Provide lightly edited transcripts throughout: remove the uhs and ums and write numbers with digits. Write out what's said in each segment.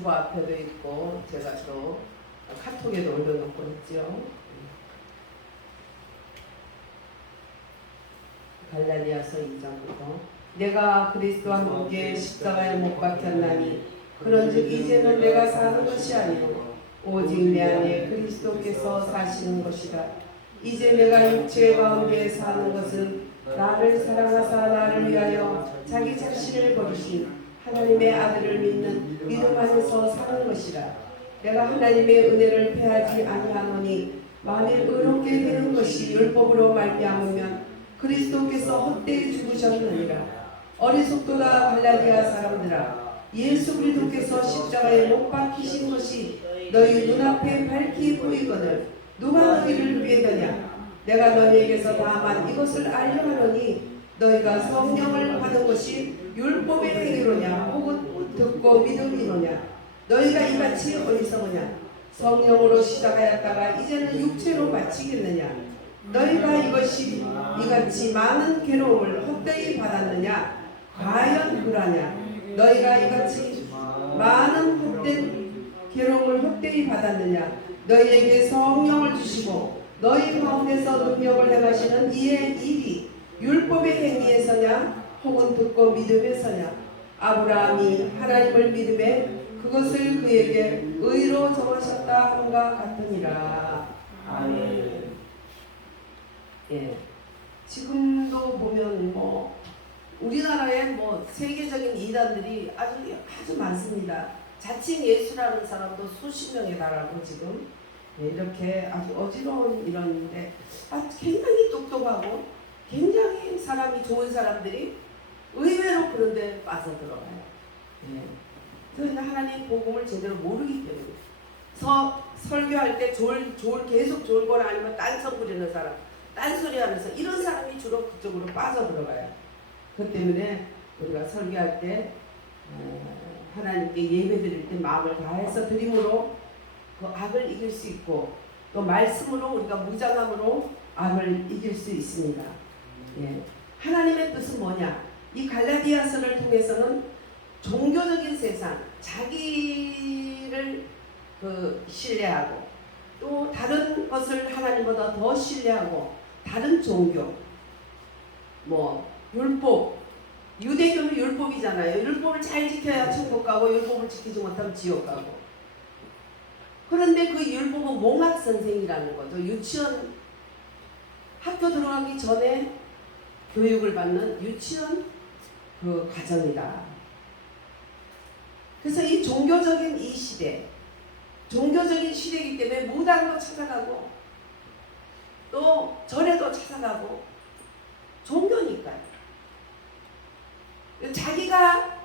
주보 앞에도 있고 제가 또 카톡에도 올려놓고 있죠. 갈라디아서 2장부터 내가 그리스도와 함께 십자가에 못 박혔나니 그런즉 이제는 내가 사는 것이 아니요 오직 내 안에 그리스도께서 사시는 것이라. 이제 내가 육체의 가운데 사는 것은 나를 사랑하사 나를 위하여 자기 자신을 버리신 하나님의 아들을 믿는 믿음 안에서 사는 것이라. 내가 하나님의 은혜를 패하지 아니하노니 만일 의롭게 되는 것이 율법으로 말미암으면 그리스도께서 헛되이 죽으셨느니라. 어리석도다 갈라디아 사람들아, 예수 그리스도께서 십자가에 못 박히신 것이 너희 눈앞에 밝히 보이거늘 누가 너희를 위하느냐. 내가 너희에게서 다만 이것을 알려 하노니 너희가 성령을 받은 것이 율법의 행위로냐 혹은 듣고 믿음이로냐. 너희가 이같이 어리석으냐. 성령으로 시작하였다가 이제는 육체로 마치겠느냐. 너희가 이같이 많은 괴로움을 헛되이 받았느냐. 과연 그러냐. 너희가 이같이 많은 헛된 괴로움을 헛되이 받았느냐. 너희에게 성령을 주시고 너희 가운데서 능력을 행하시는 이의 일이 율법의 행위에서냐 혹은 듣고 믿음에서냐. 아브라함이 하나님을 믿음에 그것을 그에게 의로 정하셨다 함과 같으니라. 아멘. 예. 지금도 보면 우리나라에 세계적인 이단들이 아주 많습니다. 자칭 예수라는 사람도 수십 명에 달하고 지금 이렇게 아주 어지러운 이런데 굉장히 똑똑하고 굉장히 사람이 좋은 사람들이 의외로 그런데 빠져들어가요. 예. 저희는 하나님 복음을 제대로 모르기 때문에 설교할 때 계속 졸거나 아니면 딴소 부리는 사람, 딴소리 하면서 이런 사람이 주로 그쪽으로 빠져들어가요. 그 때문에 우리가 설교할 때 하나님께 예배드릴 때 마음을 다해서 드림으로 그 악을 이길 수 있고 또 말씀으로 우리가 무장함으로 악을 이길 수 있습니다. 예. 하나님의 뜻은 뭐냐? 이 갈라디아서를 통해서는 종교적인 세상, 자기를 신뢰하고 또 다른 것을 하나님보다 더 신뢰하고 다른 종교, 율법, 유대교는 율법이잖아요. 율법을 잘 지켜야 천국 가고 율법을 지키지 못하면 지옥 가고. 그런데 그 율법은 몽학 선생이라는 거죠. 유치원 학교 들어가기 전에 교육을 받는 유치원 그 과정이다. 그래서 이 종교적인 이 시대, 종교적인 시대이기 때문에 무당도 찾아가고 또 절에도 찾아가고 종교니까요. 자기가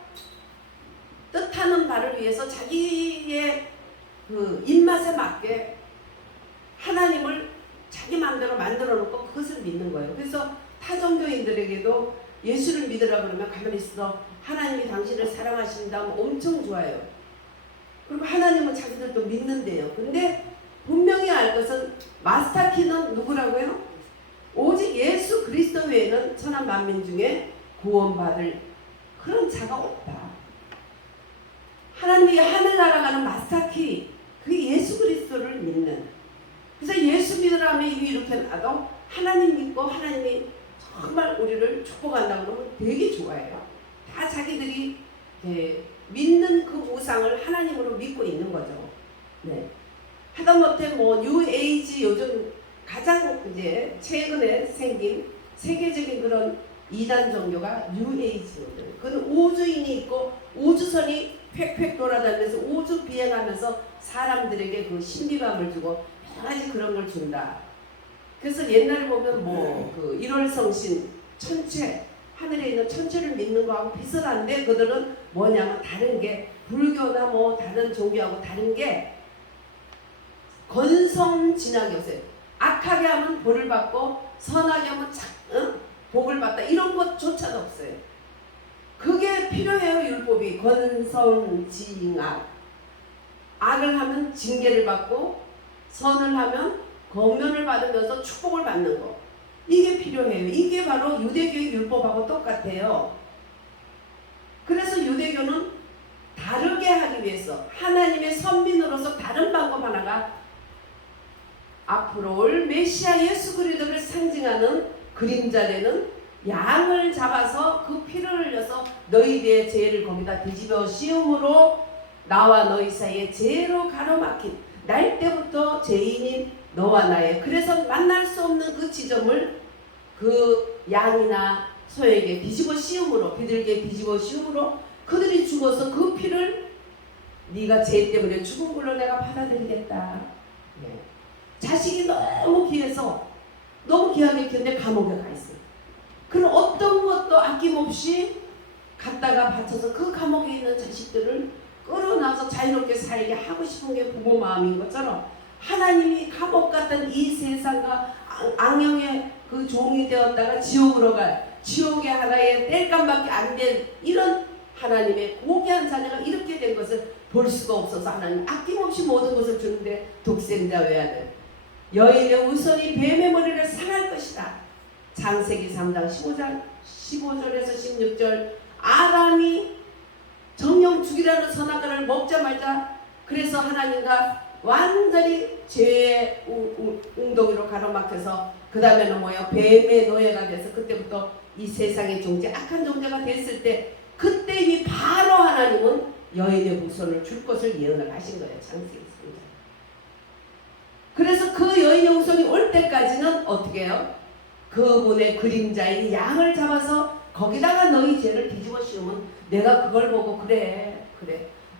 뜻하는 바를 위해서 자기의 그 입맛에 맞게 하나님을 자기 마음대로 만들어 놓고 그것을 믿는 거예요. 그래서 타종교인들에게도 예수를 믿으라 그러면 가만히 있어 하나님이 당신을 사랑하신다면 엄청 좋아요. 그리고 하나님은 자기들도 믿는데요. 근데 분명히 알 것은 마스터키는 누구라고요? 오직 예수 그리스도 외에는 천하 만민 중에 구원받을 그런 자가 없다. 하나님이 하늘나라 가는 마스터키, 그게 예수 그리스도를 믿는. 그래서 예수 믿으라면 이렇게 나도 하나님 믿고 하나님이 정말 우리를 축복한다고 그러면 되게 좋아해요. 다 자기들이 믿는 그 우상을 하나님으로 믿고 있는 거죠. 네. 하다못해 뉴에이지 요즘 가장 이제 최근에 생긴 세계적인 그런 이단 종교가 뉴에이지거든요. 그건 우주인이 있고 우주선이 획획 돌아다니면서 우주 비행하면서 사람들에게 그 신비감을 주고 여러 가지 그런 걸 준다. 그래서 옛날에 보면 그 일월성신 천체 하늘에 있는 천체를 믿는 거하고 비슷한데 그들은 뭐냐면 다른 게 불교나 다른 종교하고 다른 게 건성진학이 없어요. 악하게 하면 벌을 받고 선하게 하면 복을 받다 이런 것조차도 없어요. 그게 필요해요. 율법이 건성징악. 악을 하면 징계를 받고 선을 하면 권면을 받으면서 축복을 받는 거. 이게 필요해요. 이게 바로 유대교의 율법하고 똑같아요. 그래서 유대교는 다 다르게 하기 위해서 하나님의 선민으로서 다른 방법 하나가 앞으로 올 메시아 예수 그리스도를 상징하는 그림자되는 양을 잡아서 그 피를 흘려서 너희들의 죄를 거기다 뒤집어 씌움으로 나와 너희 사이에 죄로 가로막힌 날 때부터 죄인인 너와 나의 그래서 만날 수 없는 그 지점을 그 양이나 소에게 뒤집어 씌움으로 비둘기에 뒤집어 씌움으로 그들이 죽어서 그 피를 네가 죄 때문에 죽은 걸로 내가 받아들이겠다. 네. 자식이 너무 귀해서 너무 귀하게 키웠는데 감옥에 가 있어요. 그럼 어떤 것도 아낌없이 갖다가 바쳐서 그 감옥에 있는 자식들을 끌어놔서 자유롭게 살게 하고 싶은 게 부모 마음인 것처럼 하나님이 감옥 같은 이 세상과 악령의 그 종이 되었다가 지옥으로 갈 지옥의 하나의 땔감밖에 안 된 이런 하나님의 고귀한 자녀가 이렇게 된 것을 볼 수가 없어서 하나님 아낌없이 모든 것을 주는데 독생자 외아들 여인의 우선이 뱀의 머리를 상할 것이다. 창세기 3장 15절에서 16절 아담이 정령 죽이라는 선악과를 먹자마자 그래서 하나님과 완전히 죄의 웅덩이로 가로막혀서 그 다음에는 뭐예요? 뱀의 노예가 돼서 그때부터 이 세상의 존재 악한 존재가 됐을 때 그때 이미 바로 하나님은 여인의 후손을 줄 것을 예언을 하신 거예요. 창세기 3장. 그래서 그 여인의 후손이 올 때까지는 어떻게 해요? 그분의 그림자인 양을 잡아서 거기다가 너희 죄를 뒤집어 씌우면 내가 그걸 보고 그래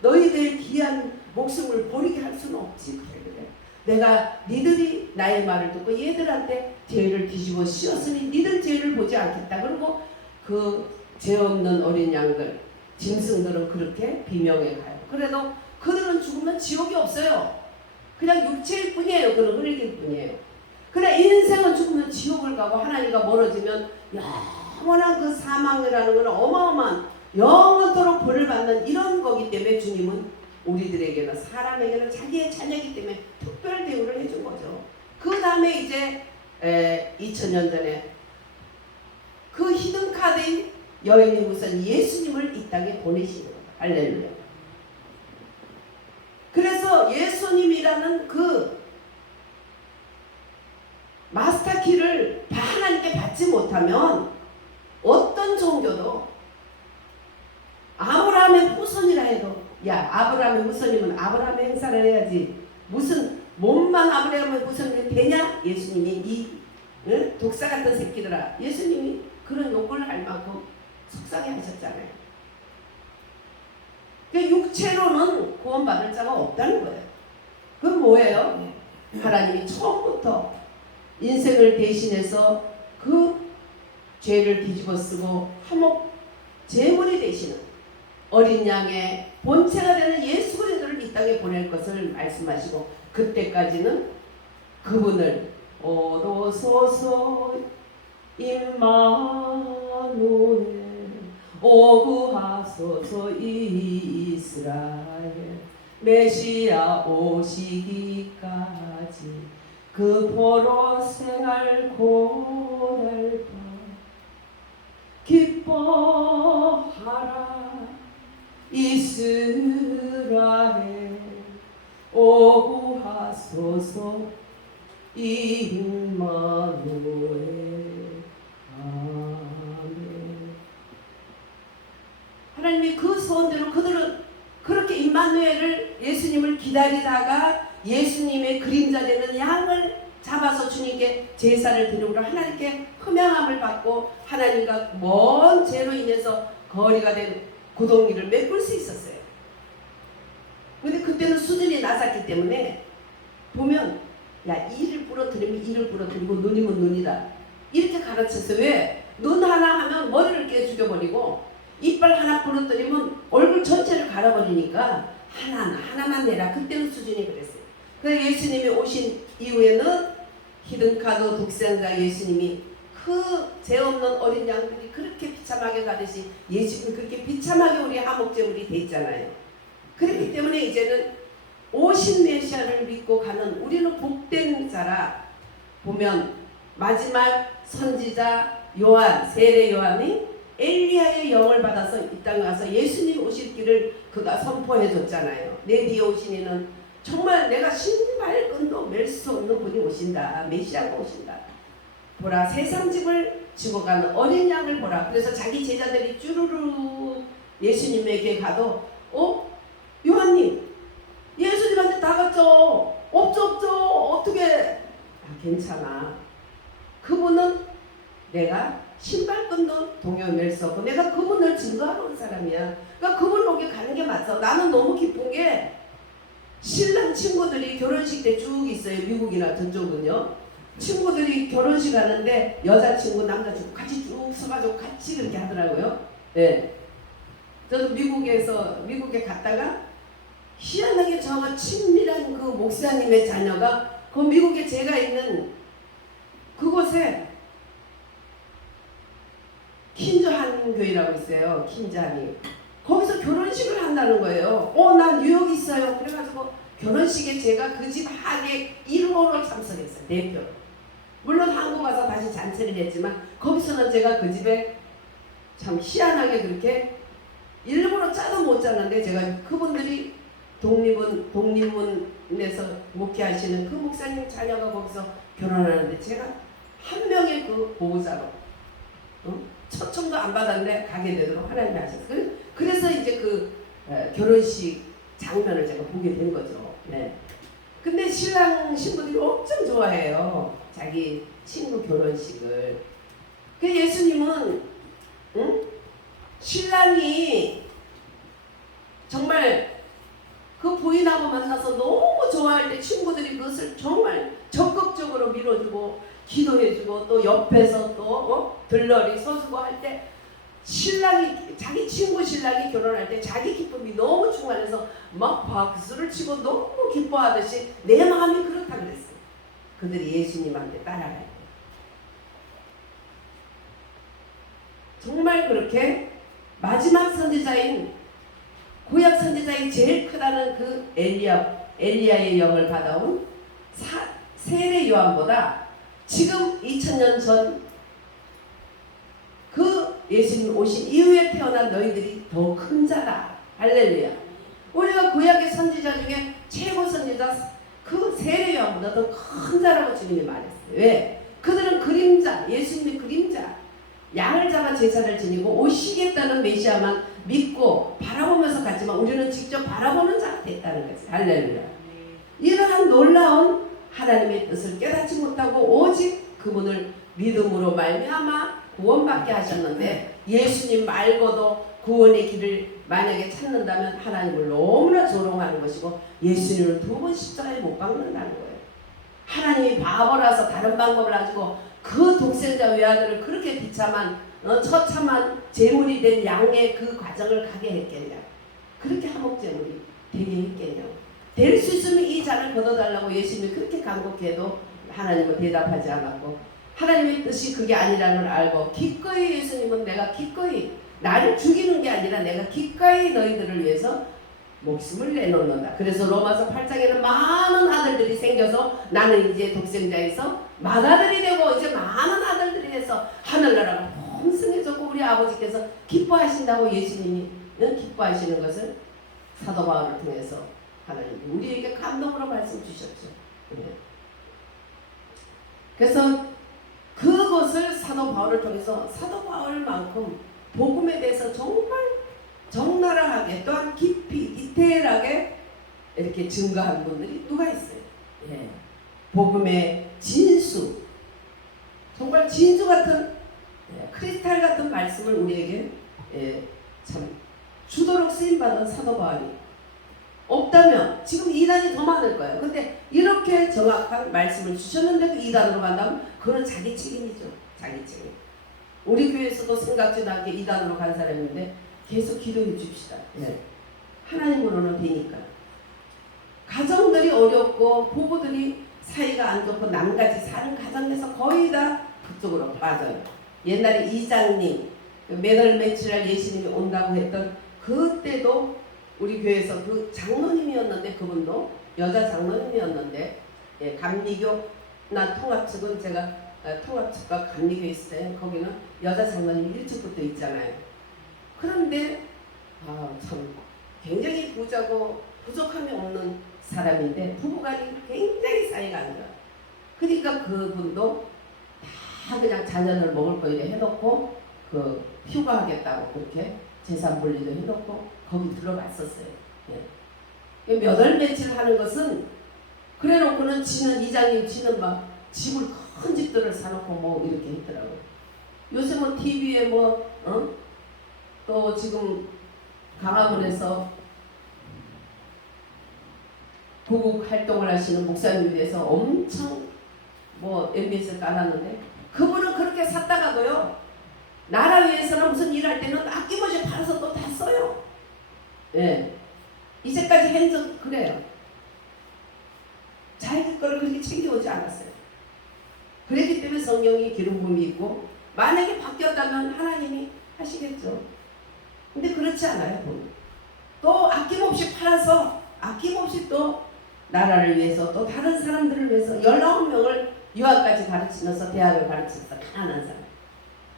너희들 귀한 목숨을 버리게 할 수는 없지. 그래 내가 니들이 나의 말을 듣고 얘들한테 죄를 뒤집어 씌웠으니 니들 죄를 보지 않겠다. 그리고 그 죄 없는 어린 양들 짐승들은 그렇게 비명에 가요. 그래도 그들은 죽으면 지옥이 없어요. 그냥 육체일 뿐이에요. 그는 흐리길 뿐이에요. 그래 인생은 죽으면 지옥을 가고 하나님과 멀어지면 영원한 그 사망이라는 건 어마어마한 영원토록 벌을 받는 이런 거기 때문에 주님은 우리들에게는 사람에게는 자기의 자녀이기 때문에 특별 대우를 해준 거죠. 그 다음에 이제 2000년 전에 그 히든카드인 여인의 우선 예수님을 이 땅에 보내신 거예요. 할렐루야. 그래서 예수님이라는 그 마스터키를 하나님께 받지 못하면 어떤 종교도 아브라함의 후손이라 해도 야 아브라함의 후손이면 아브라함의 행사를 해야지 무슨 몸만 아브라함의 후손이 되냐? 예수님이 이 독사 같은 새끼들아 예수님이 그런 욕을 할 만큼 속상해 하셨잖아요. 육체로는 구원받을 자가 없다는 거예요. 그건 뭐예요? 하나님이 처음부터 인생을 대신해서 그 죄를 뒤집어 쓰고 화목 제물이 되시는 어린 양의 본체가 되는 예수 그리스도를 이 땅에 보낼 것을 말씀하시고 그때까지는 그분을 오소서 임마누엘 오구하소서 이스라엘 메시아 오시기까지 그 포로 생활 고달파 기뻐하라 이스라엘 오구하소서 임마누엘 하나님이 그 소원대로 그들은 그렇게 임마누엘을 예수님을 기다리다가 예수님의 그림자 되는 양을 잡아서 주님께 제사를 드림으로 하나님께 흠양함을 받고 하나님과 먼 죄로 인해서 거리가 된 구덩이를 메꿀 수 있었어요. 근데 그때는 수준이 낮았기 때문에 보면 야 이를 부러뜨리면 이를 부러뜨리고 눈이면 눈이다 이렇게 가르쳤어요. 왜? 눈 하나 하면 머리를 깨 죽여버리고 이빨 하나 부러뜨리면 얼굴 전체를 갈아버리니까 하나만 내라. 그때는 수준이 그랬어요. 그래서 예수님이 오신 이후에는 히든카드 독생자 예수님이 그 죄 없는 어린 양들이 그렇게 비참하게 가듯이 예수님이 그렇게 비참하게 우리 화목제물이 돼 있잖아요. 그렇기 때문에 이제는 오신 메시아를 믿고 가는 우리는 복된 자라. 보면 마지막 선지자 요한 세례 요한이 엘리야의 영을 받아서 이 땅에 와서 예수님 오실 길을 그가 선포해 줬잖아요. 내 뒤에 오신 이는 정말 내가 신발끈도 맬 수 없는 분이 오신다. 메시아가 오신다. 보라, 세상 집을 지고 가는 어린 양을 보라. 그래서 자기 제자들이 쭈루루 예수님에게 가도 요한님 예수님한테 다 갔죠. 없죠. 어떻게 괜찮아. 그분은 내가 신발끈도 동요 맬 수 없고 내가 그분을 증거하러 온 사람이야. 그러니까 그분 보게 가는 게 맞아. 나는 너무 기쁜 게 신랑 친구들이 결혼식 때 쭉 있어요. 미국이나 저쪽은요. 친구들이 결혼식 하는데 여자친구 남자친구 같이 쭉 서가지고 같이 그렇게 하더라고요. 네. 저도 미국에 갔다가 희한하게 저가 친밀한 그 목사님의 자녀가 그 미국에 제가 있는 그곳에 킨저한 교회라고 있어요. 킨저한이. 거기서 결혼식을 한다는 거예요. 나 뉴욕 있어요. 그래가지고 결혼식에 제가 그 집 하객 1호로 참석했어요. 대표로. 물론 한국 와서 다시 잔치를 했지만 거기서는 제가 그 집에 참 희한하게 그렇게 일부러 짜도 못 짰는데 제가 그분들이 독립문에서 목회하시는 그 목사님 자녀가 거기서 결혼하는데 제가 한 명의 그 보호자로 초청도 안 받았는데 가게 되도록 하나님이 하셨어요. 그래서 이제 그 결혼식 장면을 제가 보게 된 거죠. 네. 근데 신랑 신부들이 엄청 좋아해요. 자기 친구 결혼식을. 그 예수님은 신랑이 정말 그 부인하고 만나서 너무 좋아할 때 친구들이 그것을 정말 적극적으로 밀어주고 기도해주고 또 옆에서 또 들러리 서주고 할 때 신랑이 자기 친구 신랑이 결혼할 때 자기 기쁨이 너무 충만해서 막 박수를 치고 너무 기뻐하듯이 내 마음이 그렇다 그랬어요. 그들이 예수님한테 따라갈 때 정말 그렇게 마지막 선지자인 구약 선지자인 제일 크다는 그 엘리야의 영을 받아온 세례 요한보다 지금 2000년 전 그 예수님 오신 이후에 태어난 너희들이 더 큰 자다. 할렐루야. 우리가 구약의 선지자 중에 최고 선지자 그 세례 요한보다 더 큰 자라고 주님이 말했어요. 왜? 그들은 그림자, 예수님의 그림자, 양을 잡아 제사를 지니고 오시겠다는 메시아만 믿고 바라보면서 갔지만 우리는 직접 바라보는 자가 됐다는 거지. 할렐루야. 이러한 놀라운 하나님의 뜻을 깨닫지 못하고 오직 그분을 믿음으로 말미암아 구원받게 하셨는데 예수님 말고도 구원의 길을 만약에 찾는다면 하나님을 너무나 조롱하는 것이고 예수님을 2번 십자가에 못 박는다는 거예요. 하나님이 바보라서 다른 방법을 가지고 그 독생자 외아들을 그렇게 비참한 처참한 제물이 된 양의 그 과정을 가게 했겠냐. 그렇게 화목제물이 되게 했겠냐. 될 수 있으면 이 잔을 걷어달라고 예수님이 그렇게 간곡해도 하나님은 대답하지 않았고 하나님의 뜻이 그게 아니라는 걸 알고 기꺼이 예수님은 내가 기꺼이 나를 죽이는 게 아니라 내가 기꺼이 너희들을 위해서 목숨을 내놓는다. 그래서 로마서 8장에는 많은 아들들이 생겨서 나는 이제 독생자에서 맏아들이 되고 이제 많은 아들들이 돼서 하늘나라가 풍성해졌고 우리 아버지께서 기뻐하신다고 예수님이 기뻐하시는 것을 사도 바울을 통해서 하나님이 우리에게 감동으로 말씀 주셨죠. 그래서 그것을 사도 바울을 통해서 사도 바울만큼 복음에 대해서 정말 적나라하게 또한 깊이 디테일하게 이렇게 증거한 분들이 누가 있어요? 예. 복음의 진수, 정말 진주 같은 크리스탈 같은 말씀을 우리에게 참 주도록 쓰임받은 사도 바울이 없다면 지금 이단이 더 많을 거예요. 근데 이렇게 정확한 말씀을 주셨는데도 이단으로 간다면 그건 자기 책임이죠. 자기 책임. 우리 교회에서도 생각지도 않게 이단으로 간 사람인데 계속 기도해 줍시다. 네. 하나님으로는 되니까. 가정들이 어렵고 부부들이 사이가 안 좋고 남같이 사는 가정에서 거의 다 그쪽으로 빠져요. 옛날에 이장님 매달 며칠날 예수님이 온다고 했던 그때도 우리 교회에서 그 장로님이었는데 그분도 여자 장로님이었는데 감리교나 통합 측은 제가 통합측과 감리교회 있을 때 거기는 여자 장로님 일찍부터 있잖아요. 그런데 참 굉장히 부자고 부족함이 없는 사람인데 부부간이 굉장히 사이가 안 좋아요. 그러니까 그분도 다 그냥 자녀들 먹을 거 이래 해놓고 그 휴가하겠다고 그렇게 재산 분리도 해놓고 거기 들어갔었어요. 예. 몇 월 며칠 하는 것은 그래놓고는 이장님 지는 막 집을 큰 집들을 사놓고 뭐 이렇게 했더라고요. 요새 뭐 TV에 또 지금 강화문에서 도국 활동을 하시는 목사님에 대해서 엄청 뭐 MBS를 깔았는데 그분은 그렇게 샀다가도요 나라 위해서는 무슨 일할 때는 아낌없이 팔아서 또 다 써요. 예. 이제까지 한적 그래요. 자기 거를 그렇게 챙겨오지 않았어요. 그랬기 때문에 성령이 기름 부음이 있고 만약에 바뀌었다면 하나님이 하시겠죠. 근데 그렇지 않아요. 또 아낌없이 팔아서 아낌없이 또 나라를 위해서 또 다른 사람들을 위해서 19명을 유학까지 가르치면서 대학을 가르치면서 가난한 사람.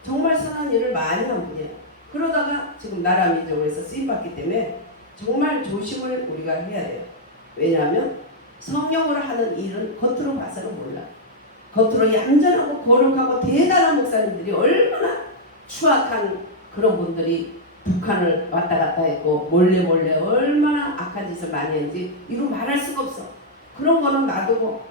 정말 선한 일을 많이 한 분이에요. 그러다가 지금 나라 민족에서 쓰임받기 때문에 정말 조심을 우리가 해야 돼요. 왜냐하면 성령으로 하는 일은 겉으로 봐서는 몰라. 겉으로 얌전하고 거룩하고 대단한 목사님들이 얼마나 추악한 그런 분들이 북한을 왔다 갔다 했고 몰래 얼마나 악한 짓을 많이 했는지 이거 말할 수가 없어. 그런 거는 놔두고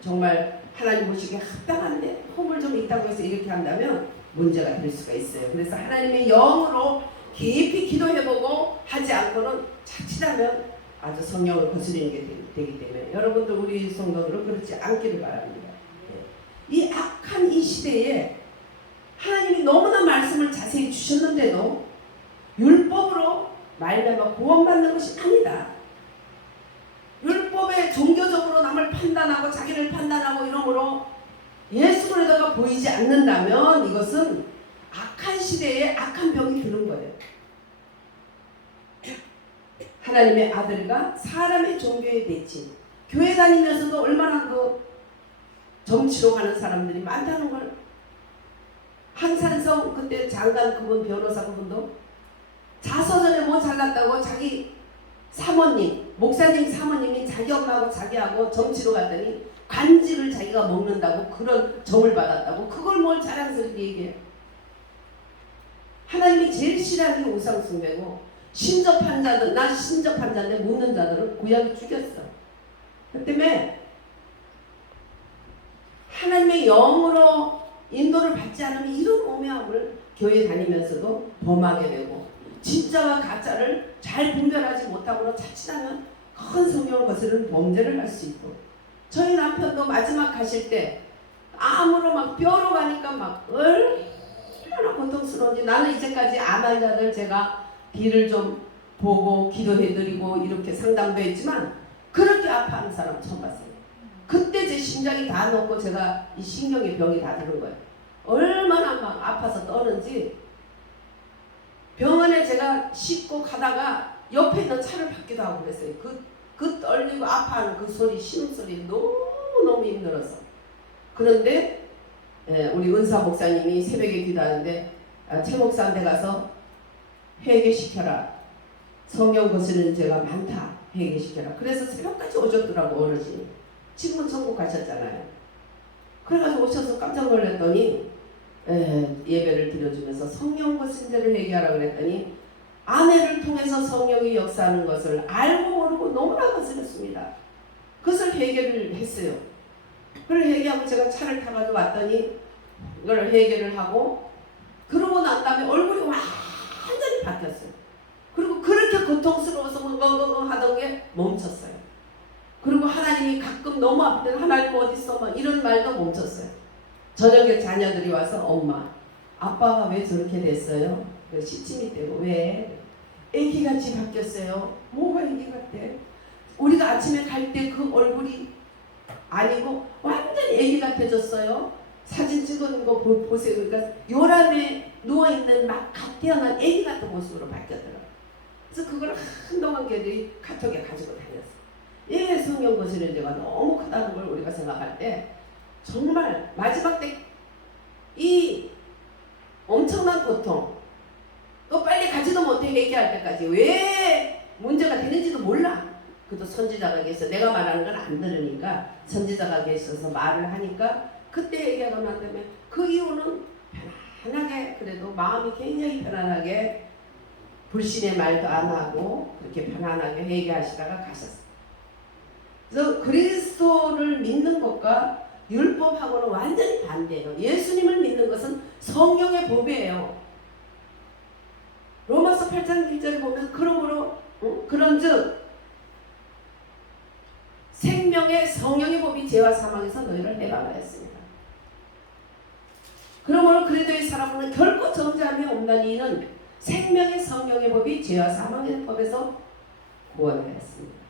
정말 하나님 보시기에 합당한데 허물 좀 있다고 해서 이렇게 한다면 문제가 될 수가 있어요. 그래서 하나님의 영으로 깊이 기도해보고 하지 않고는 자칫하면 아주 성령을 거스르는 게 되기 때문에 여러분들 우리 성도들은 그렇지 않기를 바랍니다. 이 악한 이 시대에 하나님이 너무나 말씀을 자세히 주셨는데도 율법으로 말미암아 구원받는 것이 아니다. 율법에 종교적으로 남을 판단하고 자기를 판단하고 이러므로 예수로다가 보이지 않는다면 이것은 악한 시대에 악한 병이 드는 거예요. 하나님의 아들과 사람의 종교의 대칭. 교회 다니면서도 얼마나 그 정치로 가는 사람들이 많다는 걸. 한산성 그때 장관 그분 변호사 그분도 자서전에 뭐 잘났다고 자기 사모님 목사님 사모님이 자기 엄마하고 자기하고 정치로 갔더니 관지를 자기가 먹는다고 그런 점을 받았다고 그걸 뭘 자랑스럽게 얘기해요. 하나님이 제일 싫어하는 게 우상숭배고 신접한 자들 나 신접한 자인데 묻는 자들은 구약이 죽였어. 그 때문에 하나님의 영으로 인도를 받지 않으면 이런 오명을 교회 다니면서도 범하게 되고 진짜와 가짜를 잘 분별하지 못하고 자칫하면 큰 성령을 거스르는 범죄를 할 수 있고 저희 남편도 마지막 가실 때 암으로 막 뼈로 가니까 막 얼마나 고통스러운지 나는 이제까지 암 환자들 제가 뒤를 좀 보고 기도해드리고 이렇게 상담도 했지만 그렇게 아파하는 사람 처음 봤어요. 그때 제 심장이 다 녹고 제가 이 신경의 병이 다 드는 거예요. 얼마나 막 아파서 떠는지 병원에 제가 싣고 가다가 옆에 있는 차를 받기도 하고 그랬어요. 그 떨리고 아파하는 그 소리 신음소리 너무너무 힘들어서. 그런데 우리 은사 목사님이 새벽에 기도하는데 최 목사한테 가서 회개시켜라. 성령 거스르는 죄가 많다. 회개시켜라. 그래서 새벽까지 오셨더라고 어르신이. 지금은 천국 가셨잖아요. 그래가지고 오셔서 깜짝 놀랐더니 예배를 드려주면서 성령 거스른 죄를 회개하라 그랬더니 아내를 통해서 성령이 역사하는 것을 알고 모르고 너무나 거스렸습니다. 그것을 회개를 했어요. 그걸 회개하고 제가 차를 타가지고 왔더니 이걸 회개를 하고 그러고 난 다음에 얼굴이 완전히 바뀌었어요. 그리고 그렇게 고통스러워서 뭐 하던 게 멈췄어요. 그리고 하나님이 가끔 너무 아플 때 하나님 어디 있어? 막 이런 말도 멈췄어요. 저녁에 자녀들이 와서 엄마, 아빠가 왜 저렇게 됐어요? 시침이 때고 왜? 애기같이 바뀌었어요. 뭐가 애기 같대? 우리가 아침에 갈 때 그 얼굴이 아니고 완전히 애기 같아졌어요. 사진 찍은 거 보세요. 그러니까 요람에 누워있는 막 갓 태어난 애기 같은 모습으로 바뀌었더라고요. 그래서 그걸 한동안 걔들이 카톡에 가지고 다녔어요. 예, 성령 거스르는 죄가 너무 크다는 걸 우리가 생각할 때 정말 마지막 때 이 엄청난 고통, 또 빨리 가지도 못해 회개할 때까지 왜 문제가 되는지도 몰라. 그것도 선지자가 계셔. 내가 말하는 건 안 들으니까 선지자가 계셔서 말을 하니까 그때 얘기하고 난 다음에 그 이후는 편안하게, 그래도 마음이 굉장히 편안하게 불신의 말도 안 하고 그렇게 편안하게 회개하시다가 가셨어요. 그래서 그리스도를 믿는 것과 율법하고는 완전히 반대예요. 예수님을 믿는 것은 성령의 법이에요. 로마서 8장 1절에 보면 그러므로 그런즉 생명의 성령의 법이 죄와 사망에서 너희를 해방하였습니다. 그러므로 그리스도의 사람은 결코 정죄함이 없나니 이는 생명의 성령의 법이 죄와 사망의 법에서 구원하였습니다.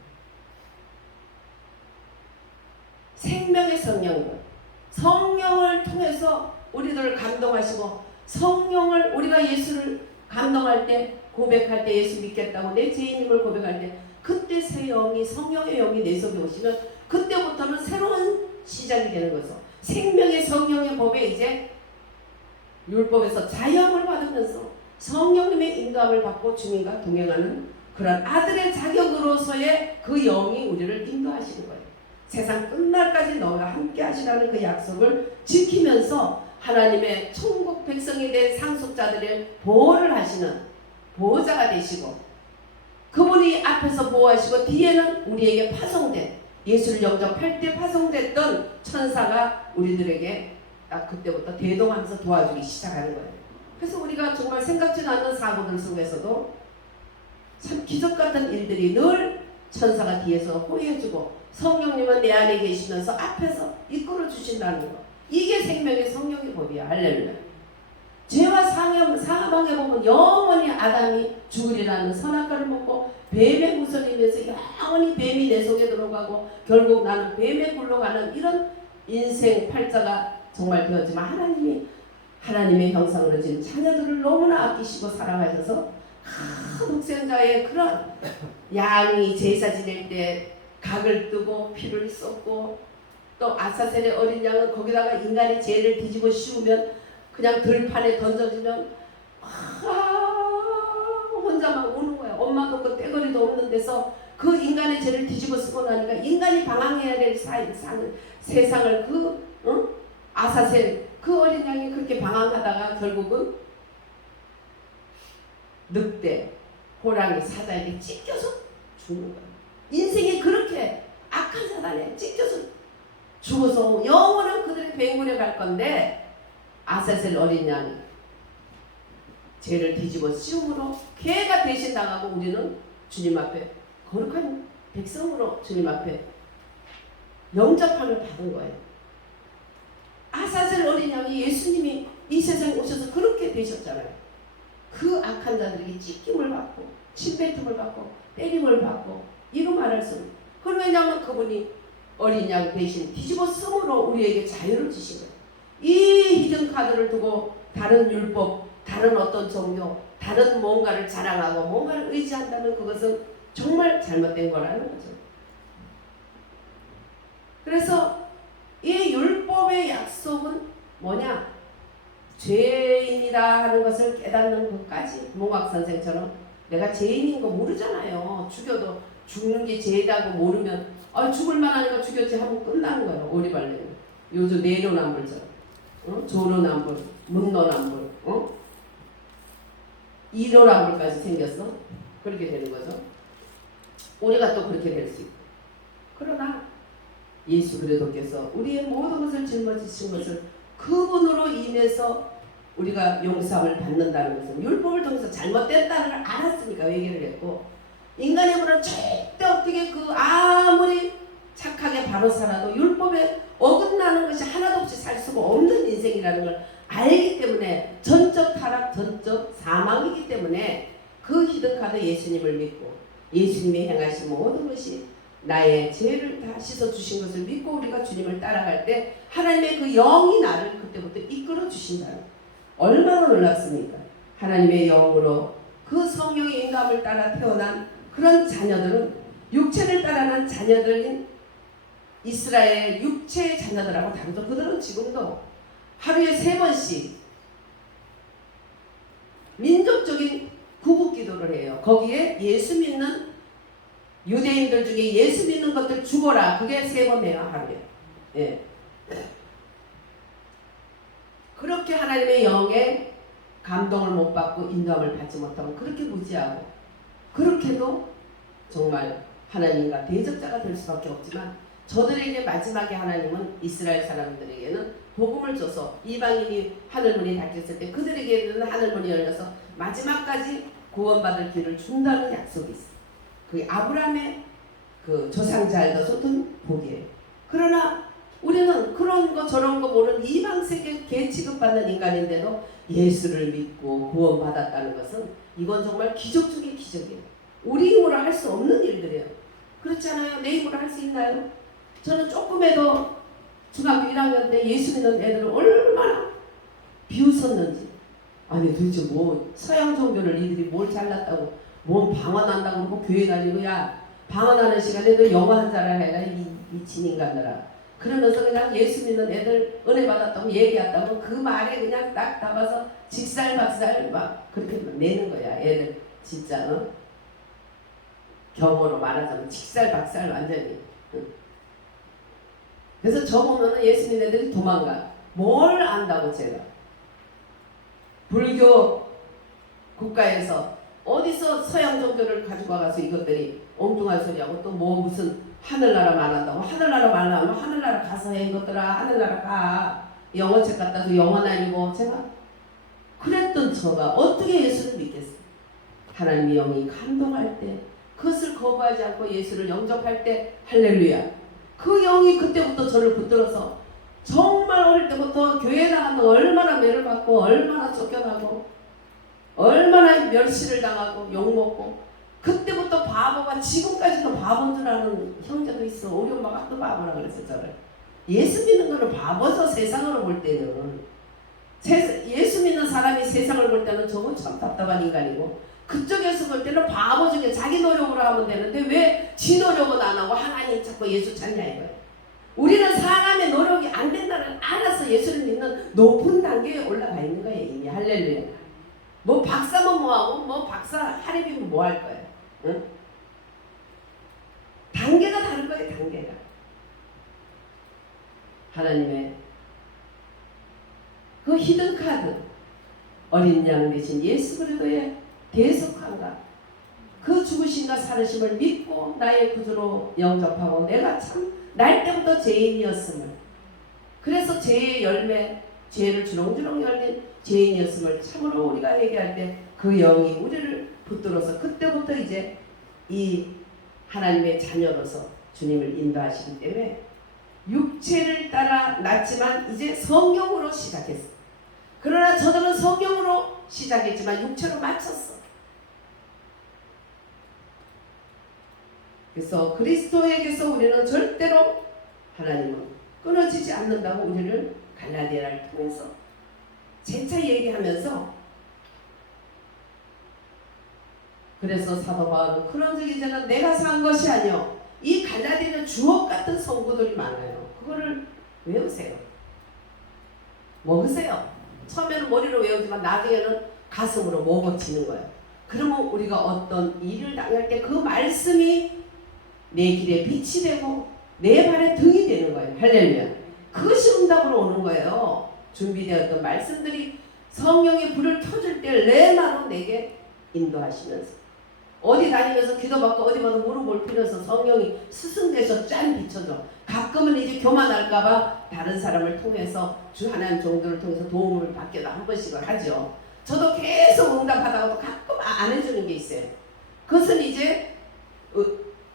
생명의 성령은 성령을 통해서 우리들을 감동하시고, 성령을 우리가 예수를 감동할 때, 고백할 때, 예수 믿겠다고 내 죄인임을 고백할 때 그때 새 영이, 성령의 영이 내 속에 오시면 그때부터는 새로운 시작이 되는 거죠. 생명의 성령의 법에 이제 율법에서 자유함을 받으면서 성령님의 인도함을 받고 주님과 동행하는 그런 아들의 자격으로서의 그 영이 우리를 인도하시는 거예요. 세상 끝날까지 너와 함께 하시라는 그 약속을 지키면서 하나님의 천국 백성이 된 상속자들의 보호를 하시는 보호자가 되시고, 그분이 앞에서 보호하시고 뒤에는 우리에게 파송된, 예수를 영접할 때 파송됐던 천사가 우리들에게 딱 그때부터 대동하면서 도와주기 시작하는 거예요. 그래서 우리가 정말 생각지도 않는 사고들 속에서도 참 기적같은 일들이 늘 천사가 뒤에서 호해주고, 성령님은 내 안에 계시면서 앞에서 이끌어 주신다는 거. 이게 생명의 성령의 법이야. 할렐루야. 죄와 사망에 보면 영원히 아담이 죽으리라는 선악과를 먹고 뱀의 무서움에서 영원히 뱀이 내 속에 들어가고 결국 나는 뱀의 굴로 가는 이런 인생 팔자가 정말 되었지만, 하나님의 형상으로 지은 자녀들을 너무나 아끼시고 사랑하셔서 독생자의 그런 양이 제사 지낼 때 각을 뜨고 피를 쏟고, 또 아사셀의 어린 양은 거기다가 인간의 죄를 뒤집어 씌우면 그냥 들판에 던져지면 혼자만 우는 거야. 엄마도 없고 떼거리도 없는 데서 그 인간의 죄를 뒤집어 쓰고 나니까 인간이 방황해야 될 세상을 아사셀 그 어린 양이 그렇게 방황하다가 결국은 늑대, 호랑이, 사자에게 찢겨서 죽는 거야. 인생이 그렇게 악한 사단에 찢겨서 죽어서 영원한 그들의 백물에 갈 건데, 아사셀 어린 양이 죄를 뒤집어 씌움으로 걔가 대신 당하고 우리는 주님 앞에 거룩한 백성으로 주님 앞에 영접함을 받은 거예요. 아사셀 어린 양이 예수님이 이 세상에 오셔서 그렇게 되셨잖아요. 그 악한 자들에게 찢김을 받고 침뱉음을 받고 때림을 받고 이루 말할 수 없는. 그건 왜냐하면 그분이 어린 양 대신 뒤집어 쓰므로 우리에게 자유를 주신 거예요. 이 히든 카드를 두고 다른 율법, 다른 어떤 종교, 다른 뭔가를 자랑하고 뭔가를 의지한다면 그것은 정말 잘못된 거라는 거죠. 그래서 이 율법의 약속은 뭐냐? 죄인이다 하는 것을 깨닫는 것까지. 문학 선생처럼 내가 죄인인 거 모르잖아요. 죽여도 죽는 게 죄다고 모르면 죽을 만하니까 죽였지 하면 끝나는 거예요. 오리발레는. 요즘 내로남불처럼. 조로남불, 문노남불, 이로남불까지 생겼어. 그렇게 되는 거죠. 우리가 또 그렇게 될 수 있고. 그러나 예수 그리스도께서 우리의 모든 것을 짊어지신 것을 그분으로 인해서 우리가 용서함을 받는다는 것은 율법을 통해서 잘못됐다는 걸 알았으니까 회개를 했고, 인간의 물은 절대 어떻게 아무리 착하게 바로 살아도 율법에 어긋나는 것이 하나도 없이 살 수가 없는 인생이라는 걸 알기 때문에, 전적 타락, 전적 사망이기 때문에 그 히든카드 예수님을 믿고 예수님이 행하신 모든 것이 나의 죄를 다 씻어주신 것을 믿고 우리가 주님을 따라갈 때 하나님의 그 영이 나를 그때부터 이끌어 주신다는, 얼마나 놀랍습니까? 하나님의 영으로 그 성령의 인도함을 따라 태어난 그런 자녀들은 육체를 따라난 자녀들인 이스라엘 육체의 자녀들하고 다르죠. 그들은 지금도 하루에 3번씩 민족적인 구국 기도를 해요. 거기에 예수 믿는 유대인들 중에 예수 믿는 것들 죽어라. 그게 3번 해요. 하루에. 예. 그렇게 하나님의 영에 감동을 못 받고 인도함을 받지 못하고 그렇게 무지하고 그렇게도 정말 하나님과 대적자가 될 수밖에 없지만 저들에게 마지막에 하나님은 이스라엘 사람들에게는 복음을 줘서 이방인이 하늘문이 닫혔을 때 그들에게는 하늘문이 열려서 마지막까지 구원받을 길을 준다는 약속이 있어요. 그게 아브라함의 그 조상자에다 쏟은 복이에요. 그러나 우리는 그런 거 저런 거 모르는 이방세계 개 취급받는 인간인데도 예수를 믿고 구원받았다는 것은 이건 정말 기적 중의 기적이에요. 우리 힘으로 할 수 없는 일들이에요. 그렇지 않아요? 내 힘으로 할 수 있나요? 저는 조금에도 중학교 1학년 때 예수 믿는 애들을 얼마나 비웃었는지. 아니 도대체 뭐 서양 종교를 이들이 뭘 잘났다고 뭔 방언한다고 그러고 교회 다니고 야 방언하는 시간에도 영어 한자라 해라 이 진인간들아. 그러면서 그냥 예수 믿는 애들 은혜 받았다고 얘기했다고 그 말에 그냥 딱 담아서 직살박살 막 그렇게 내는 거야. 애들 진짜 경어로 말하자면 직살박살 완전히. 그래서 저 보면은 예수 믿는 애들이 도망가. 뭘 안다고 제가. 불교 국가에서 어디서 서양 종교를 가지고 와서 이것들이 엉뚱한 소리하고 또 뭐 무슨 하늘나라 말한다고 하늘나라 말하면 하늘나라 가서 해 이것들아 하늘나라 가 영어책 갖다도 영어 다니고 제가 그랬던 저가 어떻게 예수를 믿겠어요. 하나님의 영이 감동할 때 그것을 거부하지 않고 예수를 영접할 때 할렐루야 그 영이 그때부터 저를 붙들어서 정말 어릴 때부터 교회 나가면 얼마나 매를 받고 얼마나 쫓겨나고 얼마나 멸시를 당하고 욕먹고 그때부터 바보가 지금까지도 바보인 줄 아는 형제도 있어. 우리 엄마가 또 바보라 그랬어 저를. 예수 믿는 거는 바보죠. 세상으로 볼 때는. 예수 믿는 사람이 세상을 볼 때는 저건 참 답답한 인간이고 그쪽에서 볼 때는 바보 중에 자기 노력으로 하면 되는데 왜 지 노력은 안 하고 하나님 찾고 예수 찾냐 이거예요. 우리는 사람의 노력이 안 된다는 알아서 예수를 믿는 높은 단계에 올라가 있는 거예요. 이미 할렐루야. 뭐 박사면 뭐하고 뭐 박사 하려면 뭐 할 거예요. 응? 단계가 다른 거예요. 단계가. 하나님의 그 히든카드 어린 양 대신 예수 그리스도의 대속함과 그 죽으심과 살으심을 믿고 나의 구주로 영접하고 내가 참 날 때부터 죄인이었음을 그래서 죄의 열매 죄를 주렁주렁 열린 죄인이었음을 참으로 우리가 얘기할 때 그 영이 우리를 붙들어서 그때부터 이제 이 하나님의 자녀로서 주님을 인도하시기 때문에 육체를 따라 낳지만 이제 성령으로 시작했어. 그러나 저들은 성령으로 시작했지만 육체로 마쳤어. 그래서 그리스도에게서 우리는 절대로 하나님은 끊어지지 않는다고 우리를 갈라디아를 통해서 재차 얘기하면서 그래서 사도 바울은 그런 적 이제는 내가 산 것이 아니요 이 갈라디아는 주옥 같은 성구들이 많아요. 그거를 외우세요. 먹으세요. 처음에는 머리로 외우지만 나중에는 가슴으로 먹어지는 거예요. 그러면 우리가 어떤 일을 당할 때 그 말씀이 내 길에 빛이 되고 내 발에 등이 되는 거예요. 할렐루야. 그것이 응답으로 오는 거예요. 준비되었던 말씀들이 성령의 불을 켜줄 때 레마로 내게 인도하시면서 어디 다니면서 기도받고 어디 봐도 무릎 꿇히면서 성령이 스승돼서 짠 비춰줘. 가끔은 이제 교만할까봐 다른 사람을 통해서 주 하나님 정도를 통해서 도움을 받기도 한 번씩은 하죠. 저도 계속 응답하다가도 가끔 안 해주는 게 있어요. 그것은 이제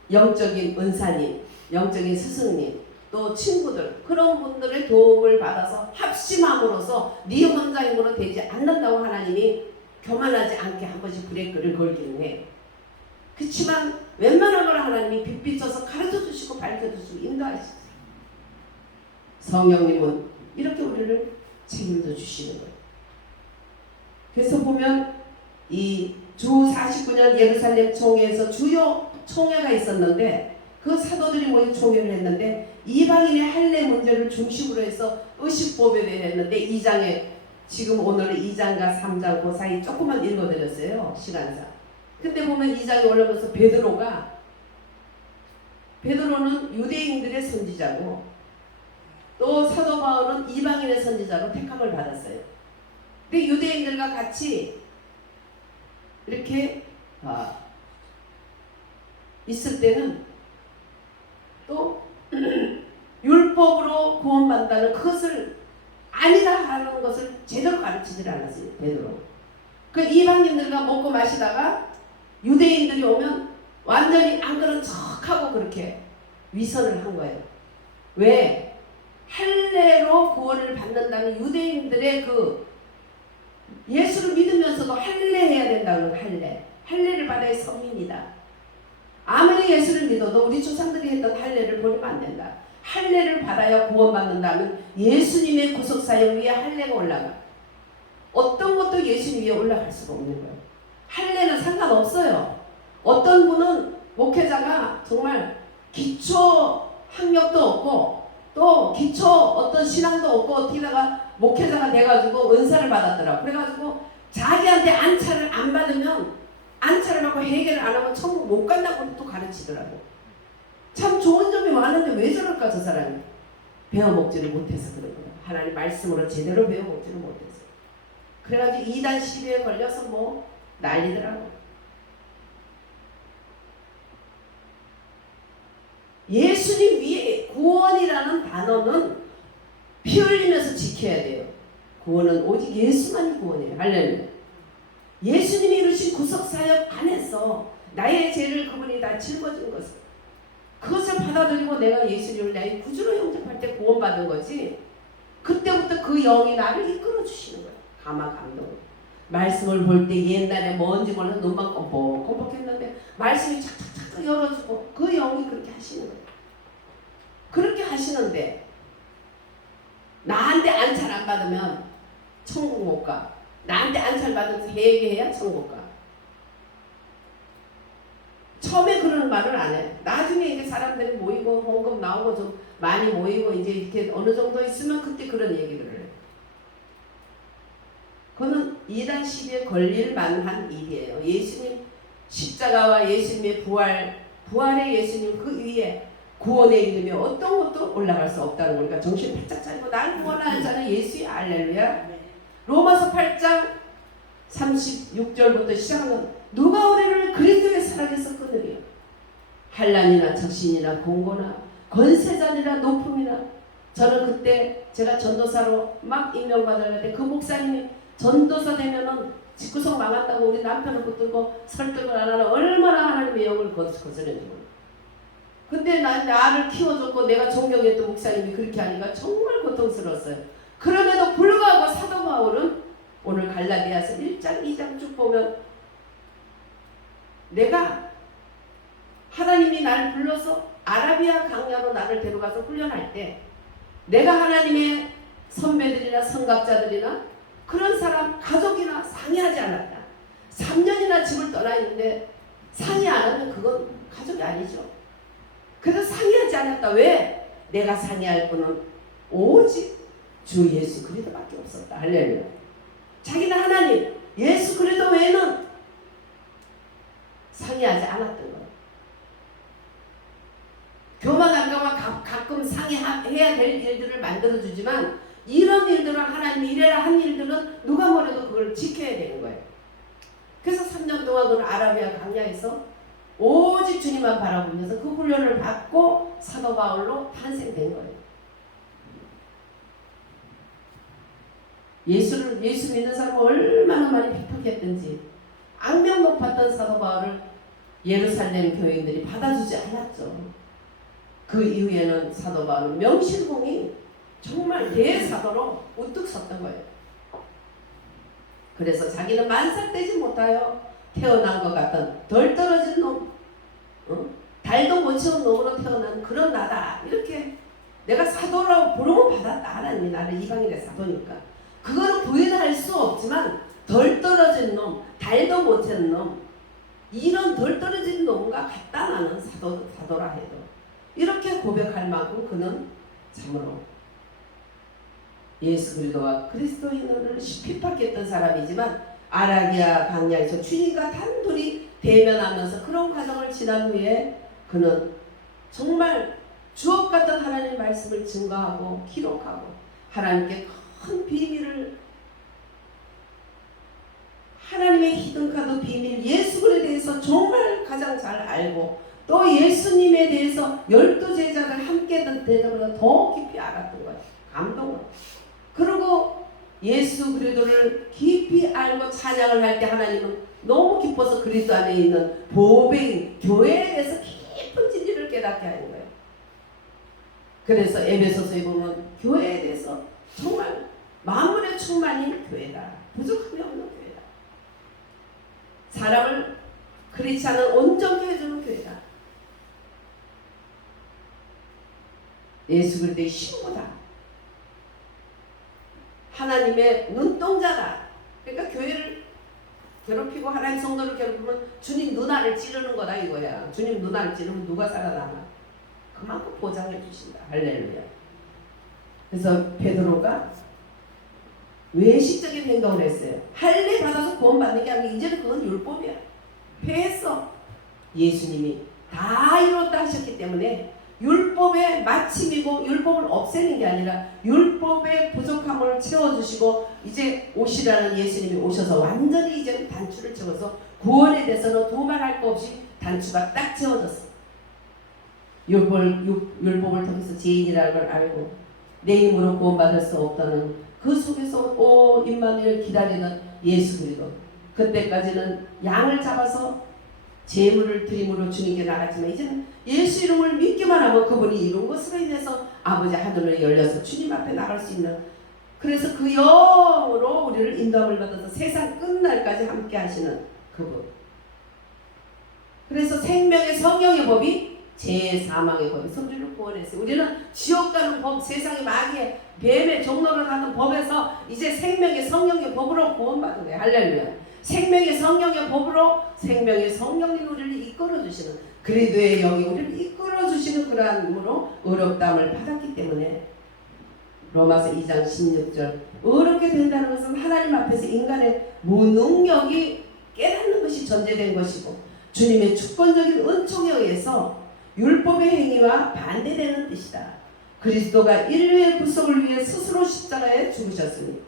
영적인 은사님, 영적인 스승님, 또 친구들 그런 분들의 도움을 받아서 합심함으로써 네 혼자 힘으로 되지 않는다고 하나님이 교만하지 않게 한 번씩 브레이크를 걸기는 해요. 그렇지만 웬만한 걸 하나님이 빛비춰서 가르쳐주시고 밝혀주시고 인도하시죠. 성령님은 이렇게 우리를 책임져 주시는 거예요. 그래서 보면 이 주 49년 예루살렘 총회에서 주요 총회가 있었는데 그 그 사도들이 모여 총회를 했는데 이방인의 할례 문제를 중심으로 해서 의식보배를 했는데 2장에 지금 오늘은 2장과 3장 그 사이 조금만 읽어드렸어요. 시간상. 근데 보면 2장에 올라오면서 베드로는 유대인들의 선지자고 또 사도 바울은 이방인의 선지자로 택함을 받았어요. 근데 유대인들과 같이 이렇게 있을 때는 또 율법으로 구원받는다는 그것을 아니다 하는 것을 제대로 가르치질 않았어요. 베드로. 그 이방인들과 먹고 마시다가 유대인들이 오면 완전히 안 그런 척하고 그렇게 위선을 한 거예요. 왜? 할례로 구원을 받는다는 유대인들의 그 예수를 믿으면서도 할례해야 된다는 할례를 받아야 선민이다. 아무리 예수를 믿어도 우리 조상들이 했던 할례를 버리면 안 된다. 할례를 받아야 구원받는다면 예수님의 구속사역 위에 할례가 올라가. 어떤 것도 예수님 위에 올라갈 수가 없는 거예요. 할례는 상관없어요. 어떤 분은 목회자가 정말 기초 학력도 없고 또 기초 어떤 신앙도 없고 어디다가 목회자가 돼가지고 은사를 받았더라. 그래가지고 자기한테 안차를 안 받으면 안차를 받고 해결을 안 하면 천국 못 간다고 또 가르치더라고. 참 좋은 점이 많은데 왜 저럴까 저 사람이. 배워먹지를 못해서 그런 거야. 하나님 말씀으로 제대로 배워먹지를 못해서. 그래가지고 이단 시비에 걸려서 뭐 난리더라고. 예수님 위에 구원이라는 단어는 피 흘리면서 지켜야 돼요. 구원은 오직 예수만이 구원이에요. 할렐루야. 예수님이 이루신 구속사역 안에서 나의 죄를 그분이 다 짊어진 것을 그것을 받아들이고 내가 예수님을 나의 구주로 영접할 때 구원받은 거지. 그때부터 그 영이 나를 이끌어 주시는 거예요. 감동으로. 말씀을 볼 때 옛날에 뭔지 몰라서 눈만 껌뻑껌뻑했는데 말씀이 착착착 열어주고 그 영이 그렇게 하시는 거예요. 그렇게 하시는데 나한테 안찰 안 받으면 천국 못 가. 나한테 안찰 받으면서 회개해야 천국 가. 처음에 그런 말을 안 해. 나중에 이제 사람들이 모이고 헌금 나오고 좀 많이 모이고 이제 이렇게 어느 정도 있으면 그때 그런 얘기를 해. 그거는 이단 시비에 걸릴 만한 일이에요. 예수님 십자가와 예수님의 부활의 예수님 그 위에 구원의 이름이 어떤 것도 올라갈 수 없다는 거니까 정신 바짝 차리고 나를 구원하는 자는 예수의 할렐루야. 로마서 8장 36절부터 시작하면 누가 우리를 그리스도의 사랑에서 끊으리요. 환난이나 적신이나 공고나 권세자니나 높음이나. 저는 그때 제가 전도사로 막 임명받았는데 그 목사님이 전도사 되면은 집구석 망한다고 우리 남편을 붙들고 설득을 안 하는 얼마나 하나님의 영을 거스르는지 몰라. 근데 나를 키워줬고 내가 존경했던 목사님이 그렇게 하니까 정말 고통스러웠어요. 그럼에도 불구하고 사도 바울은 오늘 갈라디아서 1장 2장 쭉 보면 내가 하나님이 나를 불러서 아라비아 강야로 나를 데려가서 훈련할 때 내가 하나님의 선배들이나 성각자들이나 그런 사람 가족이나 상의하지 않았다. 3년이나 집을 떠나 있는데 상의 안 하면 그건 가족이 아니죠. 그래서 상의하지 않았다. 왜? 내가 상의할 분은 오직 주 예수 그리스도밖에 없었다. 할렐루야. 자기는 하나님 예수 그리스도 외에는 상의하지 않았던 거예요. 교만한가와 가끔 상의해야 될 일들을 만들어주지만 이런 일들은 하나님이 이래라 한 일들은 누가 뭐래도 그걸 지켜야 되는 거예요. 그래서 3년 동안 그 아라비아 강야에서 오직 주님만 바라보면서 그 훈련을 받고 사도 바울로 탄생된 거예요. 예수 믿는 사람을 얼마나 많이 핍박했든지 악명 높았던 사도 바울을 예루살렘 교인들이 받아주지 않았죠. 그 이후에는 사도 바울은 명실공히 정말 대사도로 우뚝 섰던 거예요. 그래서 자기는 만삭되지 못하여 태어난 것 같은 덜 떨어진 놈, 달도 못 채운 놈으로 태어난 그런 나다. 이렇게 내가 사도라고 부름을 받았다. 하나님이 나를 이방인의 사도니까. 그거는 부인할 수 없지만 덜 떨어진 놈, 달도 못 채운 놈, 이런 덜 떨어진 놈과 같다. 나는 사도라 해도. 이렇게 고백할 만큼 그는 참으로 예수 그리스도와 그리스도인을 핍박했던 사람이지만 아라기야 광야에서 주님과 단둘이 대면하면서 그런 과정을 지난 후에 그는 정말 주옥 같은 하나님의 말씀을 증거하고 기록하고 하나님께 큰 비밀을, 하나님의 히든카드 비밀 예수에 대해서 정말 가장 잘 알고 또 예수님에 대해서 12제자를 함께 되자마자 더 깊이 알았던 거예요. 감동을. 그리고 예수 그리스도를 깊이 알고 찬양을 할 때 하나님은 너무 기뻐서 그리스도 안에 있는 보배인 교회에 대해서 깊은 진리를 깨닫게 하는 거예요. 그래서 에베소서에 보면 교회에 대해서 정말 만물의 충만인 교회다. 부족함이 없는 교회다. 사람을 그렇지 않은 온전히 해주는 교회다. 예수 그리스도의 신부다. 하나님의 눈동자다. 그러니까 교회를 괴롭히고 하나님 성도를 괴롭히면 주님 눈알을 찌르는 거다 이거야. 주님 눈알을 찌르면 누가 살아남아? 그만큼 보장해 주신다. 할렐루야. 그래서 베드로가 외식적인 행동을 했어요. 할례 받아서 구원받는 게 아니라 이제는 그건 율법이야. 패했어. 예수님이 다 이뤘다 하셨기 때문에 율법의 마침이고 율법을 없애는 게 아니라 율법의 부족함을 채워주시고 이제 오시라는 예수님이 오셔서 완전히 이제 단추를 채워서 구원에 대해서는 두말할 거 없이 단추가 딱 채워졌어. 율법을 통해서 죄인이라는 걸 알고 내 힘으로 구원받을 수 없다는 그 속에서 오 임마누엘 기다리는 예수 그리스도. 그때까지는 양을 잡아서 제물을 드림으로 주님께 나갔지만 이제는 예수 이름을 믿기만 하면 그분이 이룬 것으로 인해서 아버지 하늘을 열려서 주님 앞에 나갈 수 있는, 그래서 그 영으로 우리를 인도함을 받아서 세상 끝날까지 함께 하시는 그분. 그래서 생명의 성령의 법이 제4망의 법이 우리를 구원했어요. 우리는 지옥 가는 법, 세상의 마귀의 뱀의 종로를 하는 법에서 이제 생명의 성령의 법으로 구원받은 거예요. 할렐루야. 생명의 성령의 법으로 생명의 성령이 우리를 이끌어주시는, 그리스도의 영이 우리를 이끌어주시는 그러함으로 의롭다함을 받았기 때문에 로마서 2장 16절 의롭게 된다는 것은 하나님 앞에서 인간의 무능력이 깨닫는 것이 전제된 것이고 주님의 주권적인 은총에 의해서 율법의 행위와 반대되는 뜻이다. 그리스도가 인류의 구속을 위해 스스로 십자가에 죽으셨으니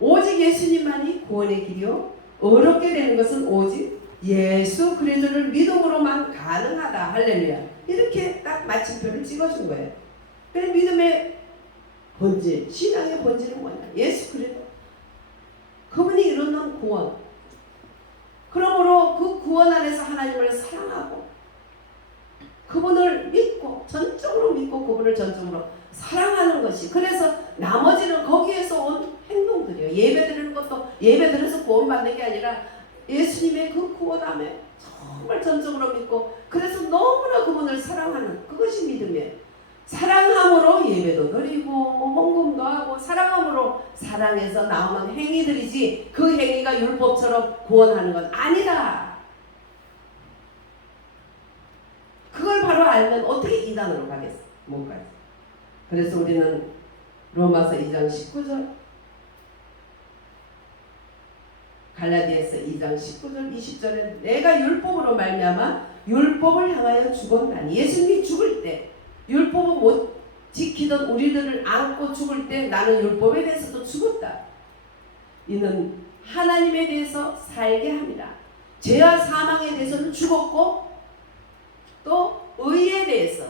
오직 예수님만이 구원의 길이요 어렵게 되는 것은 오직 예수 그리스도를 믿음으로만 가능하다. 할렐루야. 이렇게 딱 마침표를 찍어준 거예요. 그래서 믿음의 본질, 신앙의 본질은 뭐냐? 예수 그리스도. 그분이 이루는 구원. 그러므로 그 구원 안에서 하나님을 사랑하고 그분을 믿고 전적으로 믿고 그분을 전적으로 사랑하는 것이, 그래서 나머지는 거기에서 온 행동들이에요. 예배드리는 것도 예배드려서 구원받는 게 아니라 예수님의 그 구원함에 정말 전적으로 믿고 그래서 너무나 그분을 사랑하는 그것이 믿음이에요. 사랑함으로 예배도 드리고 헌금도 하고 사랑함으로 사랑해서 나오는 행위들이지 그 행위가 율법처럼 구원하는 건 아니다. 그걸 바로 알면 어떻게 이단으로 가겠어? 못 가지. 그래서 우리는 로마서 2장 19절, 갈라디아서 2장 19절 20절에 내가 율법으로 말미암아 율법을 향하여 죽었나니, 예수님이 죽을 때 율법을 못 지키던 우리들을 안고 죽을 때 나는 율법에 대해서도 죽었다. 이는 하나님에 대해서 살게 합니다. 죄와 사망에 대해서는 죽었고 또 의에 대해서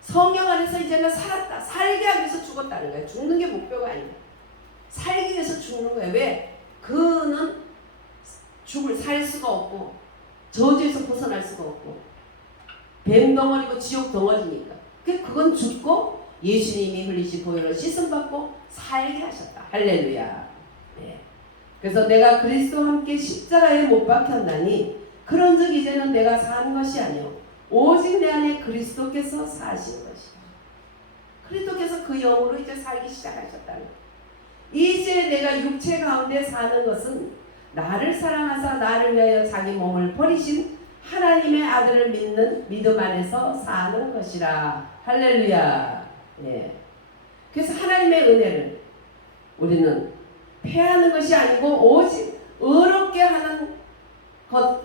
성령 안에서 이제는 살았다. 살게 하기 위해서 죽었다는 거예요. 죽는 게 목표가 아니에요. 살기 위해서 죽는 거예요. 왜? 그는 살 수가 없고 저주에서 벗어날 수가 없고 뱀 덩어리고 지옥 덩어리니까. 그건 죽고 예수님이 흘리신 보혈로 씻음받고 살게 하셨다. 할렐루야. 네. 그래서 내가 그리스도와 함께 십자가에 못 박혔나니 그런즉 이제는 내가 사는 것이 아니요 오직 내 안에 그리스도께서 사시는 것이다. 그리스도께서 그 영으로 이제 살기 시작하셨다는 거예요. 이제 내가 육체 가운데 사는 것은 나를 사랑하사 나를 위하여 자기 몸을 버리신 하나님의 아들을 믿는 믿음 안에서 사는 것이라. 할렐루야. 예. 그래서 하나님의 은혜를 우리는 패하는 것이 아니고 오직 의롭게 하는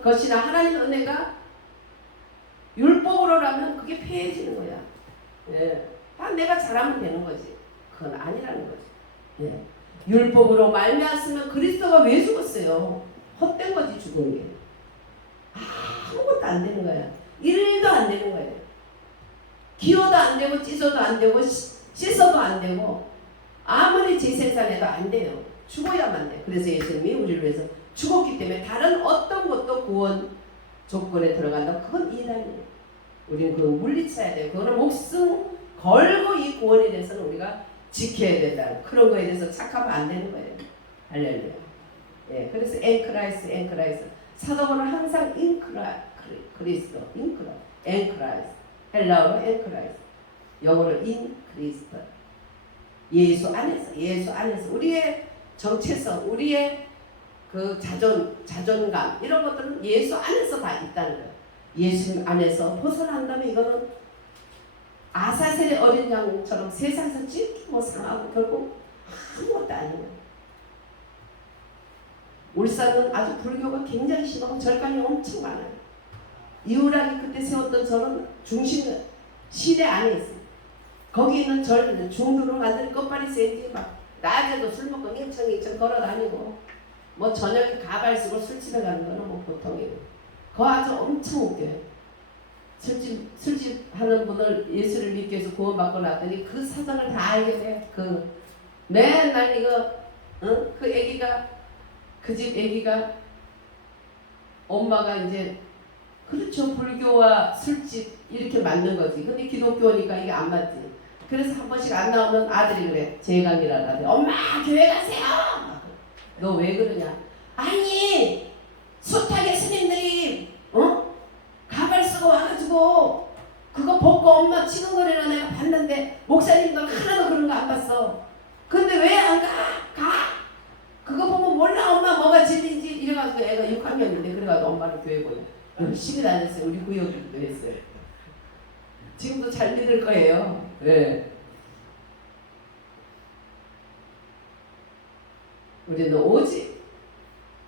것이나 하나님의 은혜가 율법으로라면 그게 패해지는 거야. 예. 내가 잘하면 되는 거지. 그건 아니라는 거지. 예. 율법으로 말미암으면 그리스도가 왜 죽었어요? 헛된 거지 죽은 게. 아무것도 안 되는 거야. 일도 안 되는 거예요. 기어도 안 되고 찢어도 안 되고 씻어도 안 되고 아무리 재생산해도 안 돼요. 죽어야만 돼. 그래서 예수님이 우리를 위해서 죽었기 때문에 다른 어떤 것도 구원 조건에 들어간다. 그건 이단이에요. 우리는 그거 물리쳐야 돼요. 그거는 목숨 걸고 이 구원에 대해서는 우리가 지켜야 된다. 그런 거에 대해서 착하면 안 되는 거예요. 할렐루야. 예, 그래서 앵크라이스. 사도는 항상 그리스도, 앵크라이스. 헬라어로 앵크라이스. 영어로 그리스도. 예수 안에서 우리의 정체성, 우리의 그 자존감 이런 것들은 예수 안에서 다 있다는 거예요. 예수님 안에서 벗어난다면 이거는 아사셀의 어린 양처럼 세상에서 찢기고 상하고 결국 아무것도 아니에요. 울산은 아주 불교가 굉장히 심하고 절간이 엄청 많아요. 이후락이 그때 세웠던 절은 중심 시대 안에 있어요. 거기 있는 절 중도로 만든 끝발이 세지 막 낮에도 술 먹고 잉청잉청 걸어다니고 뭐 저녁에 가발 쓰고 술집에 가는 거는 뭐 보통이에요. 그거 아주 엄청 웃겨요. 술집 하는 분을 예수를 믿기 위해서 구원받고 났더니 그 사정을 다 알게 돼. 그 맨날 이거 그 애기가 그 집 애기가 엄마가 이제 그렇죠. 불교와 술집 이렇게 맞는 거지. 근데 기독교니까 이게 안 맞지. 그래서 한 번씩 안 나오면 아들이 그래. 재강이라는데 엄마 교회 가세요. 너 왜 그러냐? 아니 숱하게 스님들이 가발 쓰고 와가지고 그거 벗고 엄마 치근거리는 내가 봤는데 목사님들 하나도 그런 거 안 봤어. 근데 왜 안 가? 가! 그거 보면 몰라 엄마 뭐가 진리인지 이래가지고 애가 6학년인데 그래가지고 엄마를 교회 보내. 열심히 다녔어요. 우리 구역도 했어요. 지금도 잘 믿을 거예요. 네. 우리는 오직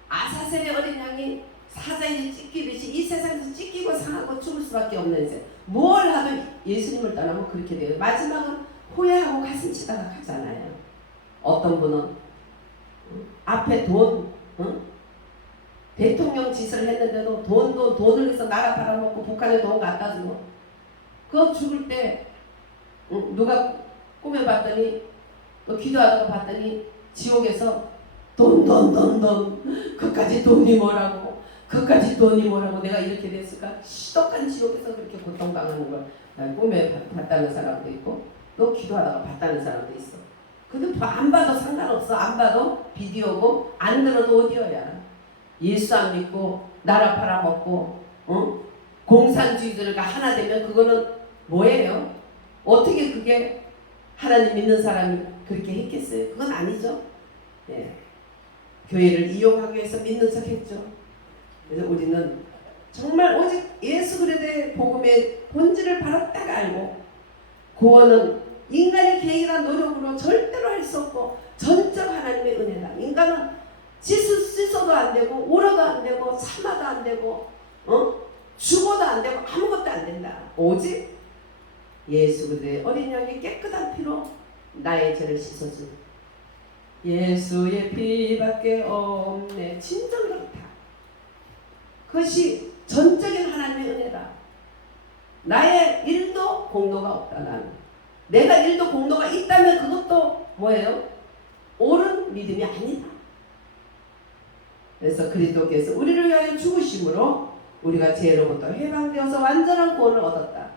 아사셀의 어린 양이 사자에 찢기듯이 이 세상에서 찢기고 상하고 죽을 수밖에 없는 인생. 뭘 하든 예수님을 떠나면 그렇게 돼요. 마지막은 후회하고 가슴 치다가 가잖아요. 어떤 분은 앞에 돈, 대통령 짓을 했는데도 돈을 해서 나라 팔아먹고 북한에 돈 갖다 주고 그거 죽을 때 누가 꾸며봤더니 또 기도하다가 봤더니 지옥에서 돈 그까지 돈이 뭐라고 그까지 돈이 뭐라고 내가 이렇게 됐을까? 시독한 지옥에서 그렇게 고통당하는 걸 꾸며봤다는 사람도 있고 또 기도하다가 봤다는 사람도 있어. 근데 안 봐도 상관없어. 안 봐도 비디오고 안 들어도 오디오야. 예수 안 믿고 나라 팔아먹고 공산주의들과 하나 되면 그거는 뭐예요? 어떻게 그게 하나님 믿는 사람이 그렇게 했겠어요? 그건 아니죠. 예. 교회를 이용하기 위해서 믿는 척 했죠. 그래서 우리는 정말 오직 예수 그리스도의 복음의 본질을 바로 딱 알고 구원은 인간의 계획이나 노력으로 절대로 할 수 없고 전적 하나님의 은혜다. 인간은 씻어도 안 되고 울어도 안 되고 참아도 안 되고 죽어도 안 되고 아무것도 안 된다. 오직 예수 그리스도의 어린 양의 깨끗한 피로 나의 죄를 씻어준 예수의 피밖에 없네. 진정 그렇다. 그것이 전적인 하나님의 은혜다. 나의 일도 공로가 없다. 나는 내가 일도 공로가 있다면 그것도 뭐예요? 옳은 믿음이 아니다. 그래서 그리스도께서 우리를 위하여 죽으심으로 우리가 죄로부터 해방되어서 완전한 구원을 얻었다.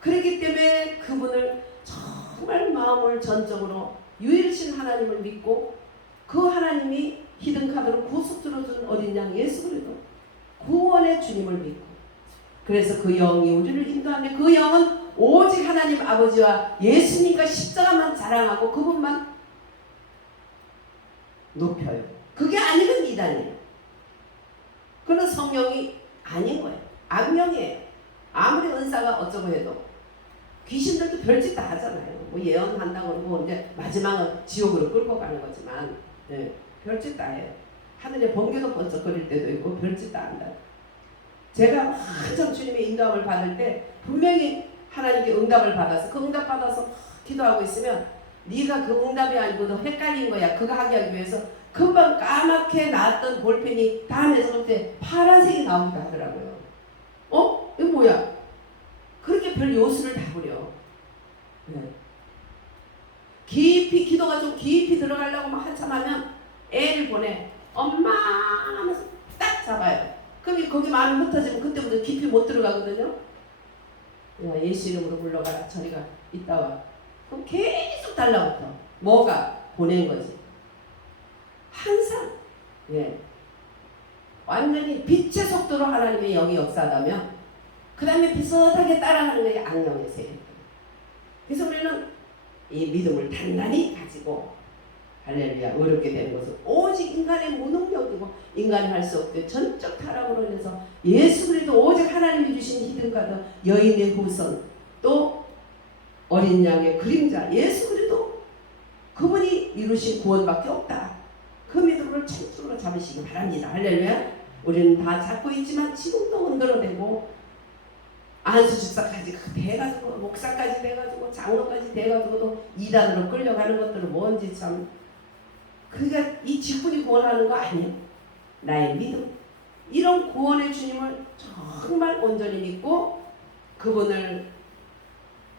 그렇기 때문에 그분을 정말 마음을 전적으로 유일신 하나님을 믿고 그 하나님이 히든카드로 구속주로 준 어린 양 예수 그리스도 구원의 주님을 믿고 그래서 그 영이 우리를 인도하는데 그 영은 오직 하나님 아버지와 예수님과 십자가만 자랑하고 그분만 높여요. 그게 아니면 이단이에요. 그런 성령이 아닌 거예요. 악령이에요. 아무리 은사가 어쩌고 해도 귀신들도 별짓 다 하잖아요. 뭐 예언한다고 그러고 이제 마지막은 지옥으로 끌고 가는 거지만 별짓 다 해요. 하늘에 번개도 번쩍거릴 때도 있고 별짓 다 한다. 제가 한참 주님의 인도함을 받을 때 분명히 하나님께 응답을 받아서 그 응답 받아서 기도하고 있으면 네가 그 응답이 아니고 너 헷갈린 거야. 그거 하기 위해서 금방 까맣게 나왔던 볼펜이 다음에서 그때 파란색이 나오기도 하더라고요. 이거 뭐야? 그렇게 별 요술을 다 부려. 깊이 기도가 좀 깊이 들어가려고 막 한참 하면 애를 보내. 엄마 하면서 딱 잡아요. 그럼 거기 마음이 흩어지면 그때부터 깊이 못 들어가거든요. 야, 예수 이름으로 불러가라. 저리가 이따 와. 그럼 계속 달라붙어. 뭐가? 보낸 거지. 항상 완전히 빛의 속도로 하나님의 영이 역사하다면 그 다음에 비슷하게 따라가는 게 악령의 세계. 그래서 우리는 이 믿음을 단단히 가지고 할렐루야 어렵게 되는 것은 오직 인간의 무능력이고 인간이 할 수 없게 전적 타락으로 인해서 예수 그리스도 오직 하나님이 주신 히든카드 여인의 후손 또 어린 양의 그림자 예수 그리스도 그분이 이루신 구원밖에 없다. 그 믿음을 철저로 잡으시기 바랍니다. 할렐루야. 우리는 다 잡고 있지만 지금도 흔들어대고 안수 집사까지 돼가지고 목사까지 돼가지고 장로까지 돼가지고도 이단으로 끌려가는 것들은 뭔지 참 그러니까 이 직분이 구원하는 거 아니에요. 나의 믿음 이런 구원의 주님을 정말 온전히 믿고 그분을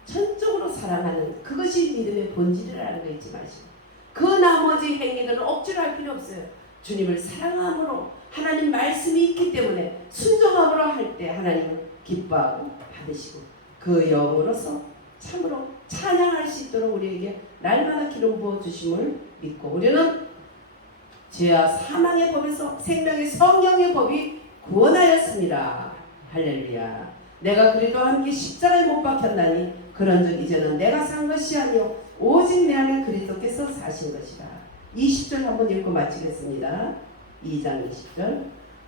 전적으로 사랑하는 그것이 믿음의 본질이라는 거 잊지 마시고 그 나머지 행위들은 억지로 할 필요 없어요. 주님을 사랑함으로 하나님 말씀이 있기 때문에 순종함으로 할 때 하나님은 기뻐하고 받으시고 그 영으로서 참으로 찬양할 수 있도록 우리에게 날마다 기름 부어주심을 믿고 우리는 죄와 사망의 법에서 생명의 성령의 법이 구원하였습니다. 할렐루야. 내가 그리스도와 함께 십자가에 못 박혔나니 그런즉 이제는 내가 산 것이 아니요 오직 내 안에 그리스도께서 사신 것이라. 20절 한번 읽고 마치겠습니다. 2장 20절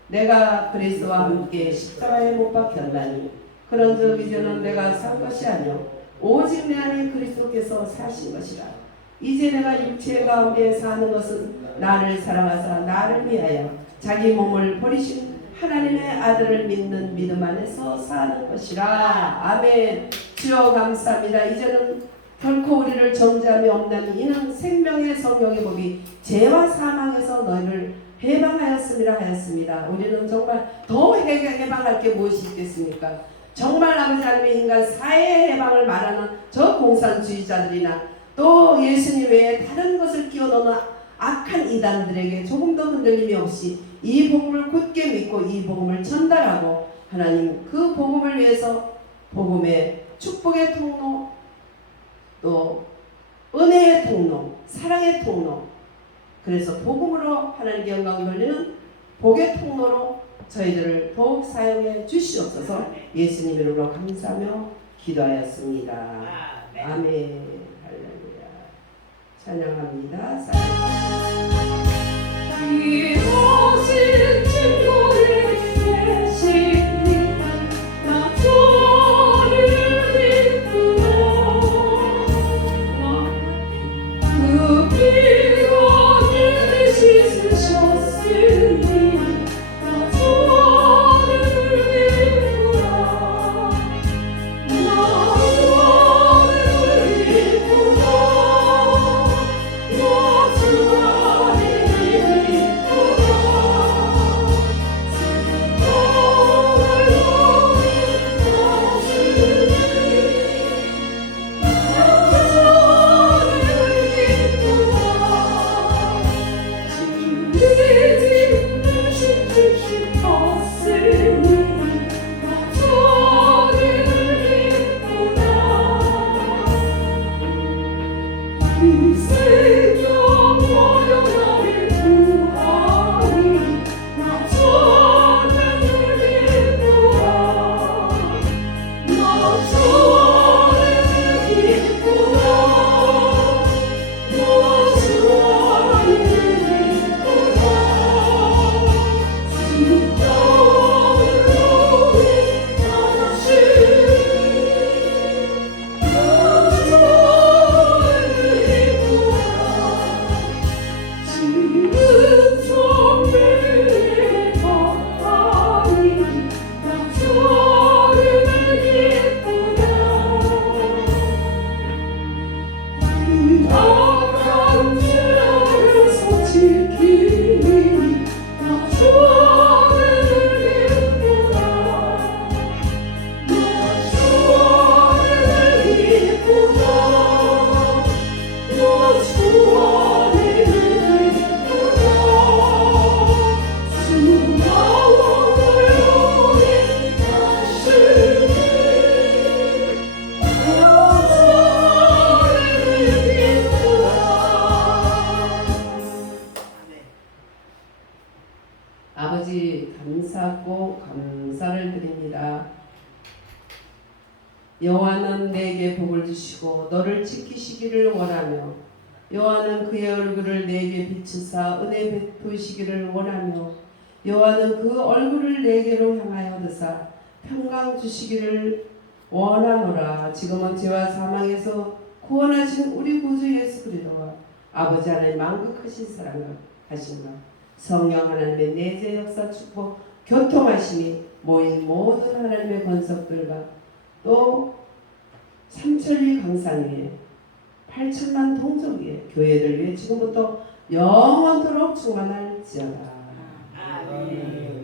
내가 그리스도와 함께 십자가에 못 박혔나니 그런즉 이제는 내가 산 것이 아니요 오직 내 안에 그리스도께서 사신 것이라. 이제 내가 육체 가운데 사는 것은 나를 사랑하사 나를 위하여 자기 몸을 버리신 하나님의 아들을 믿는 믿음 안에서 사는 것이라. 아멘. 주여 감사합니다. 이제는 결코 우리를 정죄함이 없나니 이는 생명의 성령의 법이 죄와 사망에서 너희를 해방하였음이라 하였습니다. 우리는 정말 더 해방할 게 무엇이 있겠습니까? 정말 아버지 하나님의 인간 사회의 해방을 말하는 저 공산주의자들이나 또 예수님 외에 다른 것을 끼워넣는 악한 이단들에게 조금도 흔들림이 없이 이 복음을 굳게 믿고 이 복음을 전달하고 하나님 그 복음을 위해서 복음의 축복의 통로 또 은혜의 통로 사랑의 통로 그래서 복음으로 하나님께 영광 돌리는 복의 통로로 저희들을 더욱 사용해 주시옵소서. 예수님 이름으로 감사하며 기도하였습니다. 아멘. 할렐루야. 찬양합니다. 이곳은 증거를 내시니 나 저를 이끌어 그 피가 내 씻으셨으니 나 저를 이끌어 나 저를 이끌어 나 주 안에 이끌어 여호와는 내게 복을 주시고 너를 지키시기를 원하며 여호와는 그의 얼굴을 내게 비추사 은혜 베푸시기를 원하며 여호와는 그 얼굴을 내게로 향하여 드사 평강 주시기를 원하노라. 지금은 죄와 사망에서 구원하신 우리 구주 예수 그리스도와 아버지 하나님 만극하신 사랑과 하신가 성령 하나님의 내재 역사 축복 교통하심이 모인 모든 하나님의 권속들과 또 삼천리 강산 위에 8천만 동족 위에 교회를 위해 지금부터 영원토록 충만할지어다. 아멘.